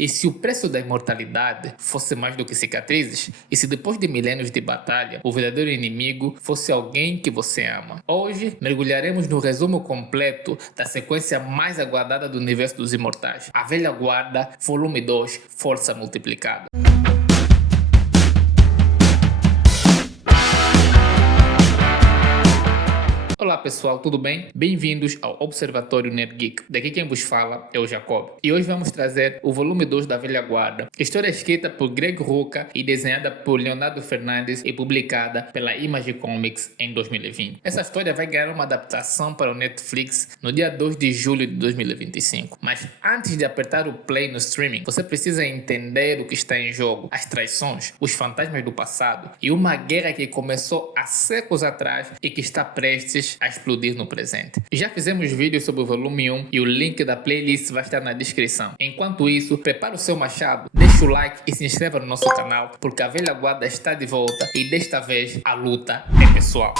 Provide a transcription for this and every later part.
E se o preço da imortalidade fosse mais do que cicatrizes? E se depois de milênios de batalha, o verdadeiro inimigo fosse alguém que você ama? Hoje, mergulharemos no resumo completo da sequência mais aguardada do universo dos imortais. A Velha Guarda, volume 2, Força Multiplicada. Olá pessoal, tudo bem? Bem-vindos ao Observatório Nerd Geek. Daqui quem vos fala é o Jacob. E hoje vamos trazer o volume 2 da Velha Guarda. História escrita por Greg Rucka e desenhada por Leonardo Fernandes e publicada pela Image Comics em 2020. Essa história vai ganhar uma adaptação para o Netflix no dia 2 de julho de 2025. Mas antes de apertar o play no streaming, você precisa entender o que está em jogo, as traições, os fantasmas do passado e uma guerra que começou há séculos atrás e que está prestes a explodir no presente. Já fizemos vídeos sobre o volume 1 e o link da playlist vai estar na descrição. Enquanto isso, prepara o seu machado, deixa o like e se inscreva no nosso canal, porque a Velha Guarda está de volta e desta vez a luta é pessoal.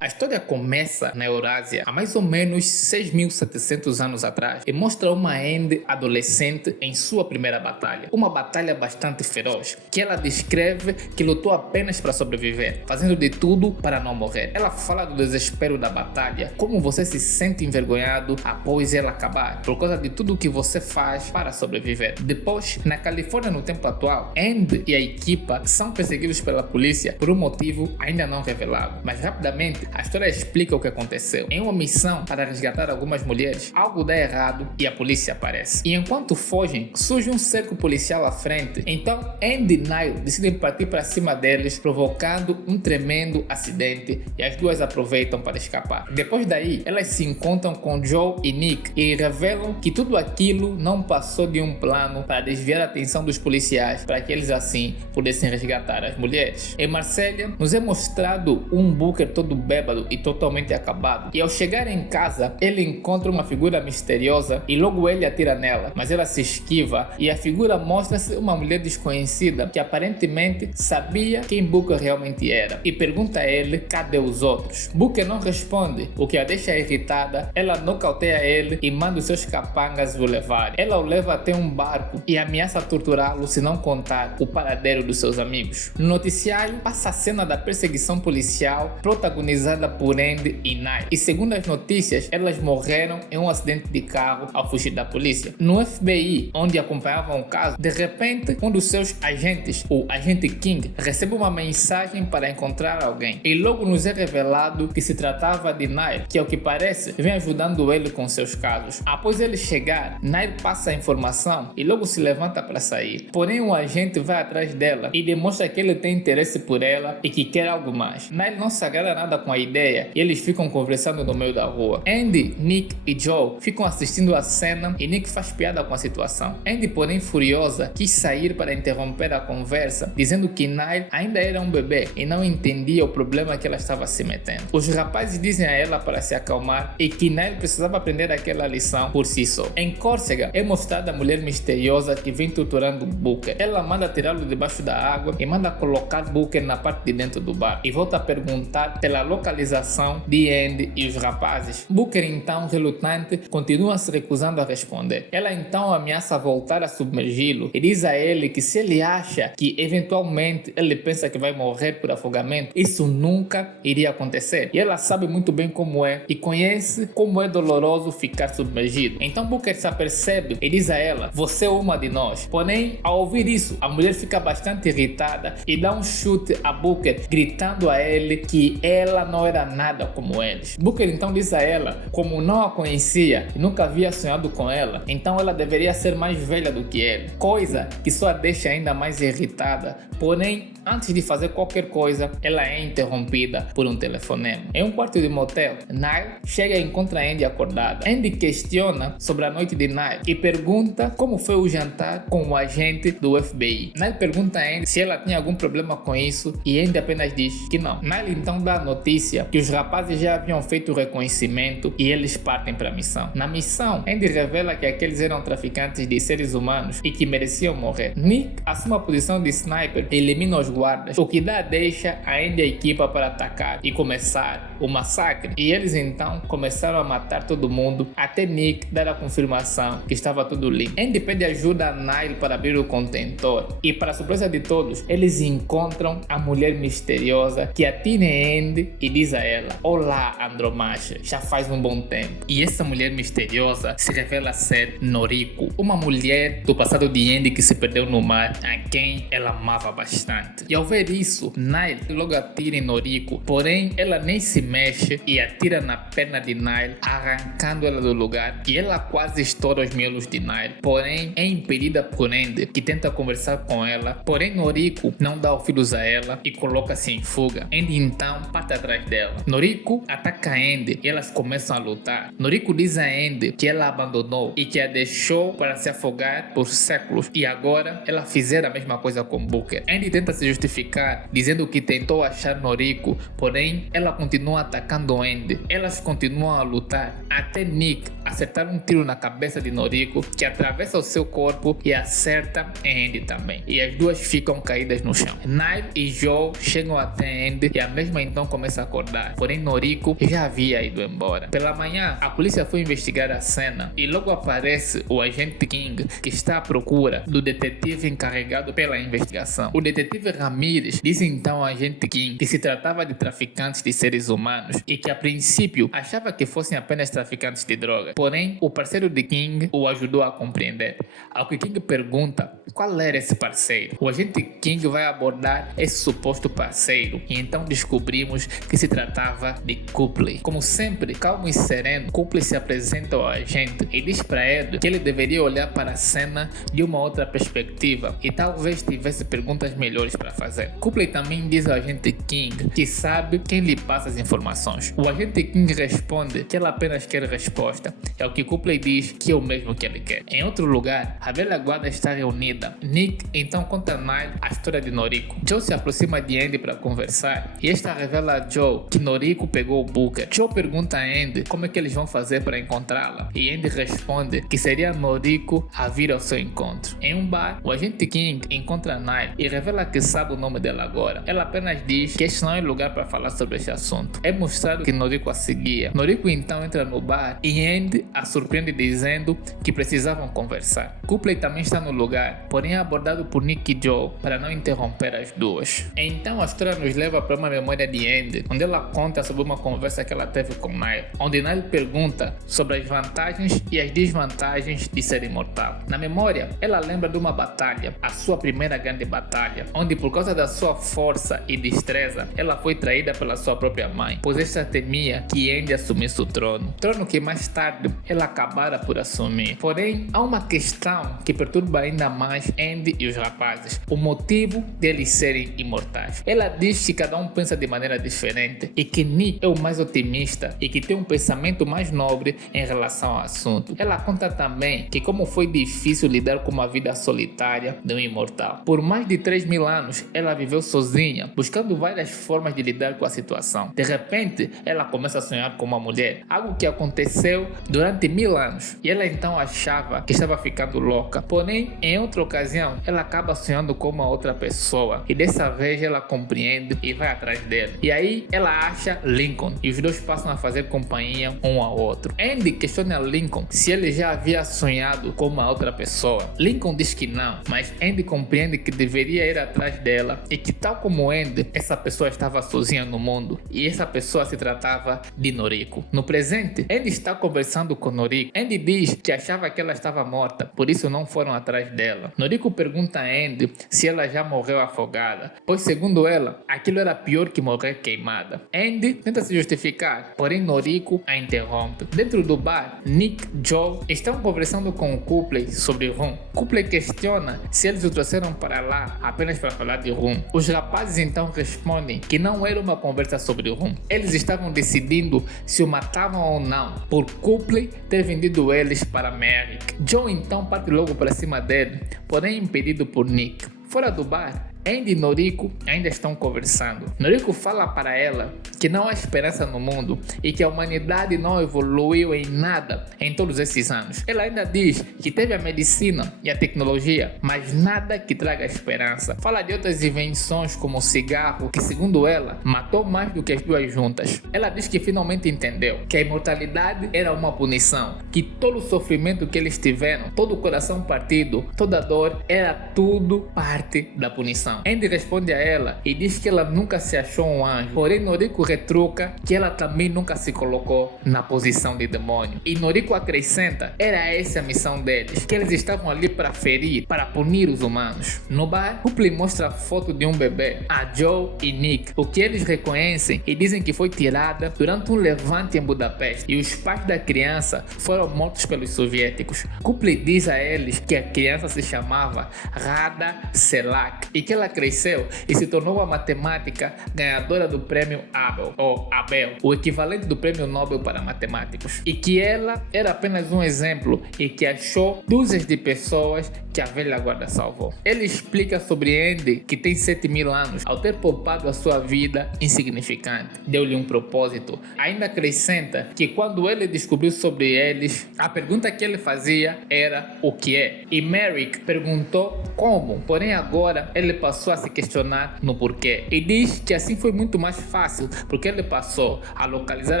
A história começa na Eurásia há mais ou menos 6.700 anos atrás e mostra uma End adolescente em sua primeira batalha. Uma batalha bastante feroz, que ela descreve que lutou apenas para sobreviver, fazendo de tudo para não morrer. Ela fala do desespero da batalha, como você se sente envergonhado após ela acabar, por causa de tudo que você faz para sobreviver. Depois, na Califórnia no tempo atual, End e a equipa são perseguidos pela polícia por um motivo ainda não revelado, mas rapidamente a história explica o que aconteceu. Em uma missão para resgatar algumas mulheres, algo dá errado e a polícia aparece. E enquanto fogem, surge um cerco policial à frente. Então, End e Nile decidem partir para cima deles, provocando um tremendo acidente e as duas aproveitam para escapar. Depois daí, elas se encontram com Joe e Nick e revelam que tudo aquilo não passou de um plano para desviar a atenção dos policiais para que eles assim pudessem resgatar as mulheres. Em Marsella, nos é mostrado um Booker todo bêbado e totalmente acabado. E ao chegar em casa, ele encontra uma figura misteriosa e logo ele atira nela, mas ela se esquiva e a figura mostra-se uma mulher desconhecida que aparentemente sabia quem Booker realmente era e pergunta a ele cadê os outros. Booker não responde, o que a deixa irritada. Ela nocauteia ele e manda os seus capangas o levarem. Ela o leva até um barco e ameaça torturá-lo se não contar o paradeiro dos seus amigos. No noticiário passa a cena da perseguição policial protagonizada por End e Nile. E segundo as notícias, elas morreram em um acidente de carro ao fugir da polícia. No FBI, onde acompanhavam o caso, de repente, um dos seus agentes, o agente King, recebe uma mensagem para encontrar alguém. E logo nos é revelado que se tratava de Nile, que ao que parece, vem ajudando ele com seus casos. Após ele chegar, Nile passa a informação e logo se levanta para sair. Porém, o agente vai atrás dela e demonstra que ele tem interesse por ela e que quer algo mais. Nile não se agrada nada com a ideia e eles ficam conversando no meio da rua. Andy, Nick e Joe ficam assistindo a cena e Nick faz piada com a situação. Andy, porém furiosa, quis sair para interromper a conversa, dizendo que Nile ainda era um bebê e não entendia o problema que ela estava se metendo. Os rapazes dizem a ela para se acalmar e que Nile precisava aprender aquela lição por si só. Em Córcega é mostrada a mulher misteriosa que vem torturando Booker. Ela manda tirá-lo debaixo da água e manda colocar Booker na parte de dentro do bar e volta a perguntar pela localização de End e os rapazes. Booker, então relutante, continua se recusando a responder. Ela então ameaça voltar a submergi-lo e diz a ele que se ele acha que eventualmente ele pensa que vai morrer por afogamento, isso nunca iria acontecer. E ela sabe muito bem como é e conhece como é doloroso ficar submergido. Então Booker se apercebe e diz a ela: você é uma de nós. Porém, ao ouvir isso, a mulher fica bastante irritada e dá um chute a Booker, gritando a ele que ela não era nada como eles. Booker então diz a ela como não a conhecia e nunca havia sonhado com ela, então ela deveria ser mais velha do que ele, coisa que só a deixa ainda mais irritada. Porém, antes de fazer qualquer coisa, ela é interrompida por um telefonema. Em um quarto de motel, Nile chega e encontra Andy acordada. Andy questiona sobre a noite de Nile e pergunta como foi o jantar com o agente do FBI. Nile pergunta a Andy se ela tinha algum problema com isso e Andy apenas diz que não. Nile então dá a notícia que os rapazes já haviam feito o reconhecimento e eles partem para a missão. Na missão, Andy revela que aqueles eram traficantes de seres humanos e que mereciam morrer. Nick assume a posição de sniper e elimina os guardas, o que dá a deixa ainda a equipa para atacar e começar o massacre. E eles então começaram a matar todo mundo, até Nick dar a confirmação que estava tudo limpo. Andy pede ajuda a Nile para abrir o contentor e, para surpresa de todos, eles encontram a mulher misteriosa que atira Andy e diz a ela: "Olá, Andromache, já faz um bom tempo." E essa mulher misteriosa se revela ser Noriko, uma mulher do passado de Andy que se perdeu no mar, a quem ela amava bastante. E ao ver isso, Nile logo atira em Noriko, porém ela nem se mexe e atira na perna de Nile, arrancando ela do lugar, e ela quase estoura os miolos de Nile, porém é impedida por Andy, que tenta conversar com ela, porém Noriko não dá ouvidos a ela e coloca-se em fuga. Andy então parte atrás dela. Noriko ataca Andy e elas começam a lutar. Noriko diz a Andy que ela abandonou e que a deixou para se afogar por séculos, e agora ela fizer a mesma coisa com Booker. Andy tenta se justificar, dizendo que tentou achar Noriko, porém ela continua atacando Andy. Elas continuam a lutar até Nick acertar um tiro na cabeça de Noriko, que atravessa o seu corpo e acerta em Andy também, e as duas ficam caídas no chão. Nile e Joe chegam até Andy e a mesma então começa a acordar, porém Noriko já havia ido embora. Pela manhã, a polícia foi investigar a cena e logo aparece o agente King, que está à procura do detetive encarregado pela investigação. O detetive Ramirez diz então ao agente King que se tratava de traficantes de seres humanos e que a princípio achava que fossem apenas traficantes de drogas. Porém, o parceiro de King o ajudou a compreender. Ao que King pergunta qual era esse parceiro, o agente King vai abordar esse suposto parceiro e então descobrimos que se tratava de Copley. Como sempre, calmo e sereno, Copley se apresenta ao agente e diz para ele que ele deveria olhar para a cena de uma outra perspectiva e talvez tivesse perguntas melhores para fazer. Copley também diz ao agente King que sabe quem lhe passa as informações. O agente King responde que ela apenas quer resposta, é o que Copley diz que é o mesmo que ele quer. Em outro lugar, a velha guarda está reunida. Nick então conta a Nile a história de Noriko. Joe se aproxima de Andy para conversar e esta revela a Joe que Noriko pegou o Booker. Joe pergunta a Andy como é que eles vão fazer para encontrá-la e Andy responde que seria Noriko a vir ao seu encontro. Em um bar, o agente King encontra a Nile e revela que sabe o nome dela agora. Ela apenas diz que este não é lugar para falar sobre este assunto. É mostrado que Noriko a seguia. Noriko então entra no bar e Andy a surpreende dizendo que precisavam conversar. Copley também está no lugar, porém é abordado por Nick e Joe para não interromper as duas. Então a história nos leva para uma memória de Andy, onde ela conta sobre uma conversa que ela teve com Nile, onde Nile pergunta sobre as vantagens e as desvantagens de ser imortal. Na memória, ela lembra de uma batalha, a sua primeira grande batalha, onde por causa da sua força e destreza, ela foi traída pela sua própria mãe, pois esta temia que Andy assumisse o trono que mais tarde ela acabara por assumir. Porém, há uma questão que perturba ainda mais Andy e os rapazes, o motivo deles serem imortais. Ela diz que cada um pensa de maneira diferente e que Nick é o mais otimista e que tem um pensamento mais nobre em relação ao assunto. Ela conta também que como foi difícil lidar com uma vida solitária de um imortal. Por mais de 3.000 anos, ela viveu sozinha, buscando várias formas de lidar com a situação. De repente, ela começa a sonhar com uma mulher, algo que aconteceu durante 1000 anos, e ela então achava que estava ficando louca. Porém, em outra ocasião, ela acaba sonhando com uma outra pessoa, e dessa vez ela compreende e vai atrás dele. E aí, ela acha Lincoln, e os dois passam a fazer companhia um ao outro. Andy questiona Lincoln se ele já havia sonhado com uma outra pessoa. Lincoln diz que não, mas Andy compreende que deveria ir atrás dela e que, tal como Andy, essa pessoa estava sozinha no mundo e essa pessoa se tratava de Noriko. No presente, Andy está conversando com Noriko. Andy diz que achava que ela estava morta, por isso não foram atrás dela. Noriko pergunta a Andy se ela já morreu afogada, pois segundo ela, aquilo era pior que morrer queimada. Andy tenta se justificar, porém Noriko a interrompe. Dentro do bar, Nick e Joe estão conversando com o Copley sobre Rum. Copley questiona se eles o trouxeram para lá apenas para falar de Rum. Os rapazes então respondem que não era uma conversa sobre Rum. Eles estavam decidindo se o matavam ou não, por Copley ter vendido eles para Merrick. Joe então parte logo para cima dele, porém impedido por Nick. Fora do bar, Andy e Noriko ainda estão conversando. Noriko fala para ela que não há esperança no mundo e que a humanidade não evoluiu em nada em todos esses anos. Ela ainda diz que teve a medicina e a tecnologia, mas nada que traga esperança. Fala de outras invenções como o cigarro, que segundo ela, matou mais do que as duas juntas. Ela diz que finalmente entendeu que a imortalidade era uma punição, que todo o sofrimento que eles tiveram, todo o coração partido, toda a dor, era tudo parte da punição. Andy responde a ela e diz que ela nunca se achou um anjo, porém Noriko retruca que ela também nunca se colocou na posição de demônio. E Noriko acrescenta, era essa a missão deles, que eles estavam ali para ferir, para punir os humanos. No bar, Copley mostra a foto de um bebê, a Joe e Nick, o que eles reconhecem e dizem que foi tirada durante um levante em Budapeste e os pais da criança foram mortos pelos soviéticos. Copley diz a eles que a criança se chamava Rada Selak e que ela cresceu e se tornou uma matemática ganhadora do prêmio Abel, o equivalente do prêmio Nobel para matemáticos, e que ela era apenas um exemplo e que achou dúzias de pessoas que a velha guarda salvou. Ele explica sobre Andy que tem 7.000 anos ao ter poupado a sua vida insignificante, deu-lhe um propósito. Ainda acrescenta que quando ele descobriu sobre eles, a pergunta que ele fazia era o que é, e Merrick perguntou como, porém agora ele passou a se questionar no porquê e diz que assim foi muito mais fácil porque ele passou a localizar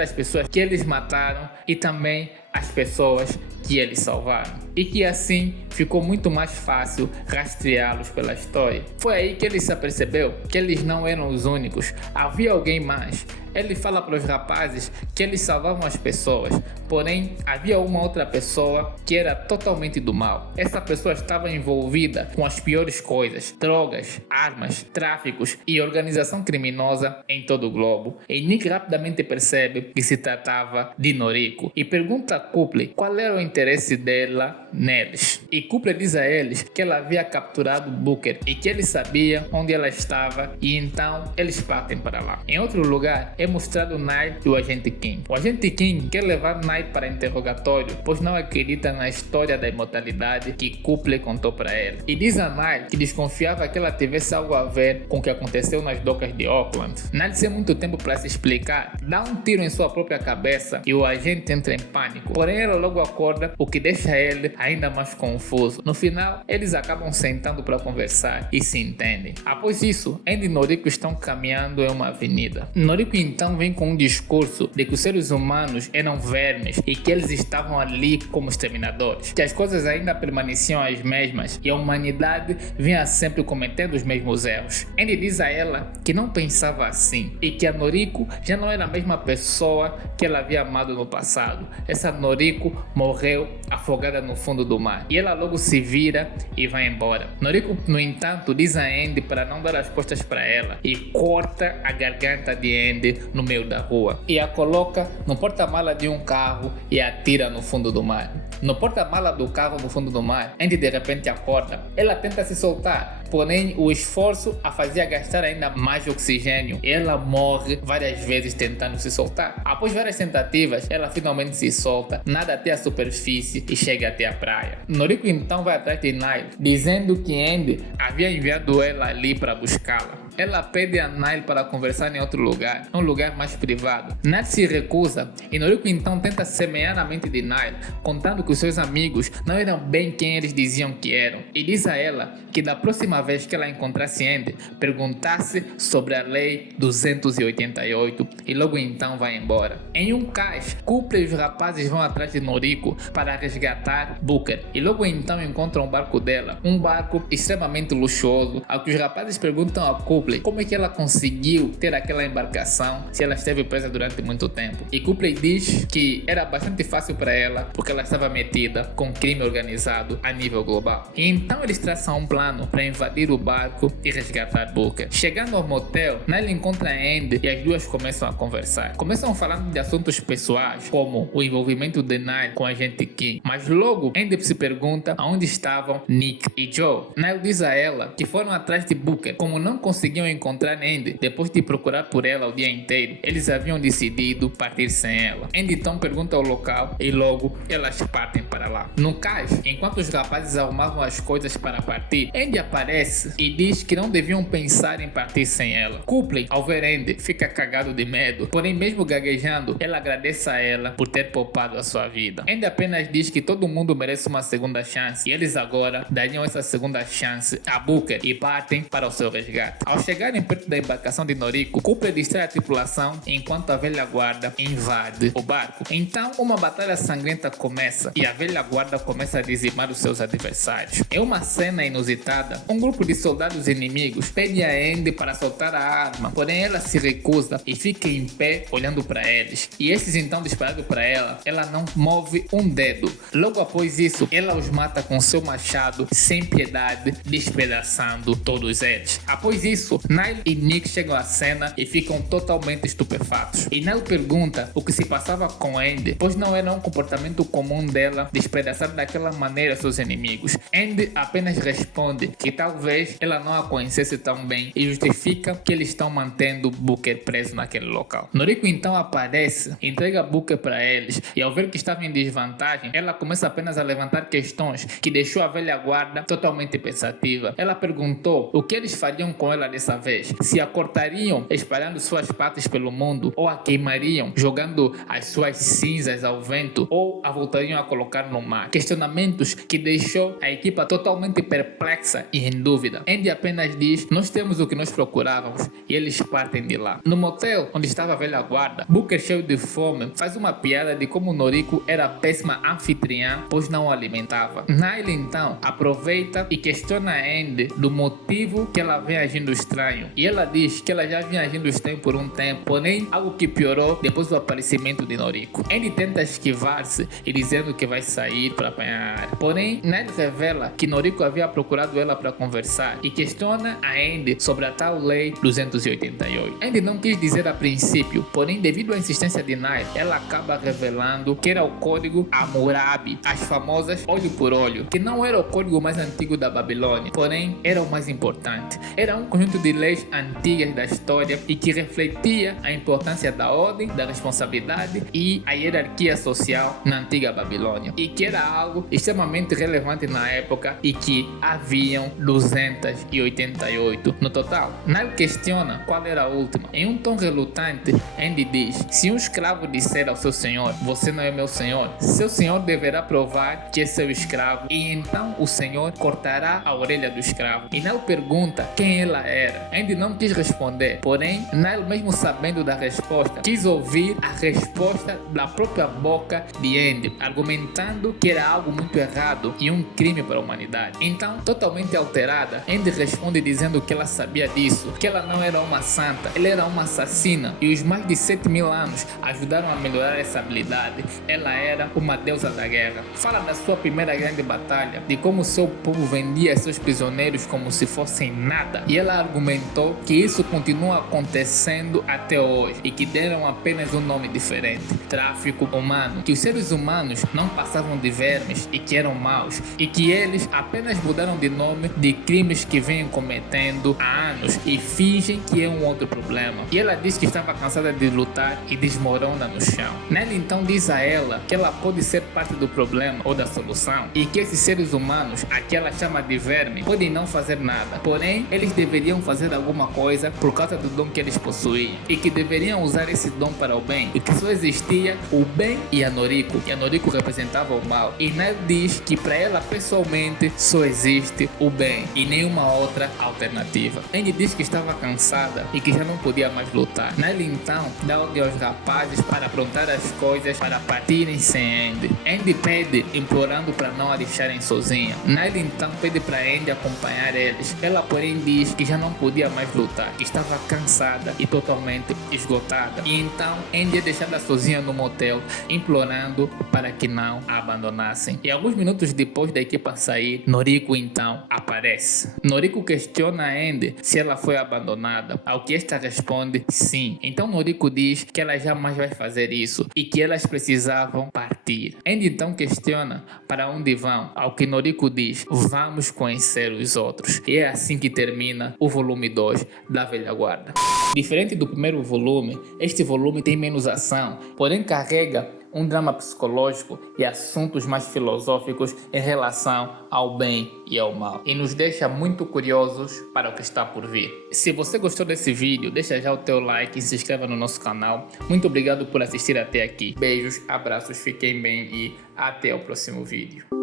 as pessoas que eles mataram e também as pessoas que eles salvaram, e que assim ficou muito mais fácil rastreá-los pela história. Foi aí que ele se apercebeu que eles não eram os únicos, havia alguém mais. Ele fala para os rapazes que eles salvavam as pessoas, porém havia uma outra pessoa que era totalmente do mal. Essa pessoa estava envolvida com as piores coisas, drogas, armas, tráficos e organização criminosa em todo o globo. E Nick rapidamente percebe que se tratava de Noriko e pergunta a Copley qual era o interesse dela neles. E Copley diz a eles que ela havia capturado Booker e que ele sabia onde ela estava e então eles partem para lá. Em outro lugar, é mostrado Nile e o agente King. O agente King quer levar Nile para interrogatório, pois não acredita na história da imortalidade que Copley contou para ele. E diz a Nile que desconfiava que ela tivesse algo a ver com o que aconteceu nas docas de Auckland. Nile, sem muito tempo para se explicar, dá um tiro em sua própria cabeça e o agente entra em pânico. Porém, ela logo acorda, o que deixa ele ainda mais confuso. No final, eles acabam sentando para conversar e se entendem. Após isso, Andy e Noriko estão caminhando em uma avenida. Noriko então vem com um discurso de que os seres humanos eram vermes e que eles estavam ali como exterminadores, que as coisas ainda permaneciam as mesmas e a humanidade vinha sempre cometendo os mesmos erros. Andy diz a ela que não pensava assim e que a Noriko já não era a mesma pessoa que ela havia amado no passado. Essa Noriko morreu afogada no fundo do mar e ela logo se vira e vai embora. Noriko, no entanto, diz a Andy para não dar as costas para ela e corta a garganta de Andy no meio da rua e a coloca no porta-mala de um carro e a atira no fundo do mar. No porta-mala do carro no fundo do mar, Andy de repente acorda. Ela tenta se soltar, porém o esforço a fazia gastar ainda mais oxigênio. Ela morre várias vezes tentando se soltar. Após várias tentativas, ela finalmente se solta, nada até a superfície e chega até a praia. Noriko então vai atrás de Nile, dizendo que Andy havia enviado ela ali para buscá-la. Ela pede a Nile para conversar em outro lugar, um lugar mais privado. Nile se recusa e Noriko então tenta semear na mente de Nile, contando que os seus amigos não eram bem quem eles diziam que eram. E diz a ela que da próxima vez que ela encontrasse Andy, perguntasse sobre a Lei 288 e logo então vai embora. Em um cais, Copley e os rapazes vão atrás de Noriko para resgatar Booker e logo então encontram o barco dela, um barco extremamente luxuoso, ao que os rapazes perguntam a Copley como é que ela conseguiu ter aquela embarcação se ela esteve presa durante muito tempo. E Copley diz que era bastante fácil para ela porque ela estava metida com crime organizado a nível global. E então eles traçam um plano para invadir o barco e resgatar Booker. Chegando ao motel, Nile encontra Andy e as duas começam a conversar. Começam falando de assuntos pessoais, como o envolvimento de Nile com a agente King. Mas logo, Andy se pergunta aonde estavam Nick e Joe. Nile diz a ela que foram atrás de Booker. Como não conseguiam encontrar Andy depois de procurar por ela o dia inteiro, eles haviam decidido partir sem ela. Andy então pergunta ao local e logo elas partem para lá. No cais, enquanto os rapazes arrumavam as coisas para partir, Andy aparece aparece e diz que não deviam pensar em partir sem ela. Coupling, ao ver Andy, fica cagado de medo, porém mesmo gaguejando, ela agradece a ela por ter poupado a sua vida. Andy apenas diz que todo mundo merece uma segunda chance e eles agora dariam essa segunda chance a Booker e partem para o seu resgate. Ao chegarem perto da embarcação de Noriko, Cooper distrai a tripulação enquanto a velha guarda invade o barco. Então uma batalha sangrenta começa e a velha guarda começa a dizimar os seus adversários. Em uma cena inusitada, um grupo de soldados inimigos pede a Andy para soltar a arma, porém ela se recusa e fica em pé olhando para eles. E esses então disparando para ela não move um dedo. Logo após isso, ela os mata com seu machado sem piedade, despedaçando todos eles. Após isso, Nile e Nick chegam à cena e ficam totalmente estupefatos. E Nile pergunta o que se passava com Andy, pois não era um comportamento comum dela despedaçar daquela maneira seus inimigos. Andy apenas responde que talvez ela não a conhecesse tão bem e justifica que eles estão mantendo Booker preso naquele local. Noriko então aparece, entrega Booker para eles e ao ver que estava em desvantagem, ela começa apenas a levantar questões que deixou a velha guarda totalmente pensativa. Ela perguntou o que eles fariam com ela dessa vez, se a cortariam espalhando suas patas pelo mundo ou a queimariam jogando as suas cinzas ao vento ou a voltariam a colocar no mar. Questionamentos que deixou a equipa totalmente perplexa e em dúvida. Andy apenas diz: nós temos o que nós procurávamos, e eles partem de lá. No motel onde estava a velha guarda, Booker, cheio de fome, faz uma piada de como Noriko era péssima anfitriã, pois não o alimentava. Nile então aproveita e questiona Andy do motivo que ela vem agindo estranho, e ela diz que ela já vinha agindo estranho por um tempo, porém algo que piorou depois do aparecimento de Noriko. Andy tenta esquivar-se e dizendo que vai sair para apanhar ar, porém Nile revela que Noriko havia procurado ela para conversar e questiona a Andy sobre a tal lei 288. Andy não quis dizer a princípio, porém devido à insistência de Nile, ela acaba revelando que era o código Hammurabi, as famosas olho por olho, que não era o código mais antigo da Babilônia, porém era o mais importante. Era um conjunto de leis antigas da história e que refletia a importância da ordem, da responsabilidade e a hierarquia social na antiga Babilônia, e que era algo extremamente relevante na época e que haviam 288 no total. Nile questiona qual era a última. Em um tom relutante, Andy diz: se um escravo disser ao seu senhor, você não é meu senhor, seu senhor deverá provar que é seu escravo, e então o senhor cortará a orelha do escravo. E Nile pergunta quem ela era. Andy não quis responder, porém Nile, mesmo sabendo da resposta, quis ouvir a resposta da própria boca de Andy, argumentando que era algo muito errado e um crime para a humanidade. Então, totalmente alterada, Andy responde dizendo que ela sabia disso, que ela não era uma santa, ela era uma assassina, e os mais de 7.000 anos ajudaram a melhorar essa habilidade. Ela era uma deusa da guerra. Fala da sua primeira grande batalha, de como seu povo vendia seus prisioneiros como se fossem nada, e ela argumentou que isso continua acontecendo até hoje e que deram apenas um nome diferente: tráfico humano, que os seres humanos não passavam de vermes e que eram maus, e que eles apenas mudaram de nome de crimes que vêm cometendo há anos e fingem que é um outro problema. E ela diz que estava cansada de lutar e desmorona no chão. Nelly então diz a ela que ela pode ser parte do problema ou da solução, e que esses seres humanos, a que ela chama de verme, podem não fazer nada, porém eles deveriam fazer alguma coisa por causa do dom que eles possuíam, e que deveriam usar esse dom para o bem, e que só existia o bem e a Noriko representava o mal. E Nelly diz que para ela pessoalmente só existe o bem e nenhuma outra alternativa. Andy diz que estava cansada e que já não podia mais lutar. Nelly então dá ordem aos rapazes para aprontar as coisas para partirem sem Andy. Andy pede, implorando para não a deixarem sozinha. Nelly então pede para Andy acompanhar eles. Ela porém diz que já não podia mais lutar, que estava cansada e totalmente esgotada. E então Andy é deixada sozinha no motel, implorando para que não a abandonassem. E alguns minutos depois da equipa sair, Noriko então aparece. Noriko questiona a Andy se ela foi abandonada, ao que esta responde sim. Então Noriko diz que ela jamais vai fazer isso e que elas precisavam partir. Andy então questiona para onde vão, ao que Noriko diz: vamos conhecer os outros. E é assim que termina o volume 2 da Velha Guarda. Diferente do primeiro volume, este volume tem menos ação, porém carrega um drama psicológico e assuntos mais filosóficos em relação ao bem e ao mal. E nos deixa muito curiosos para o que está por vir. Se você gostou desse vídeo, deixa já o teu like e se inscreva no nosso canal. Muito obrigado por assistir até aqui. Beijos, abraços, fiquem bem e até o próximo vídeo.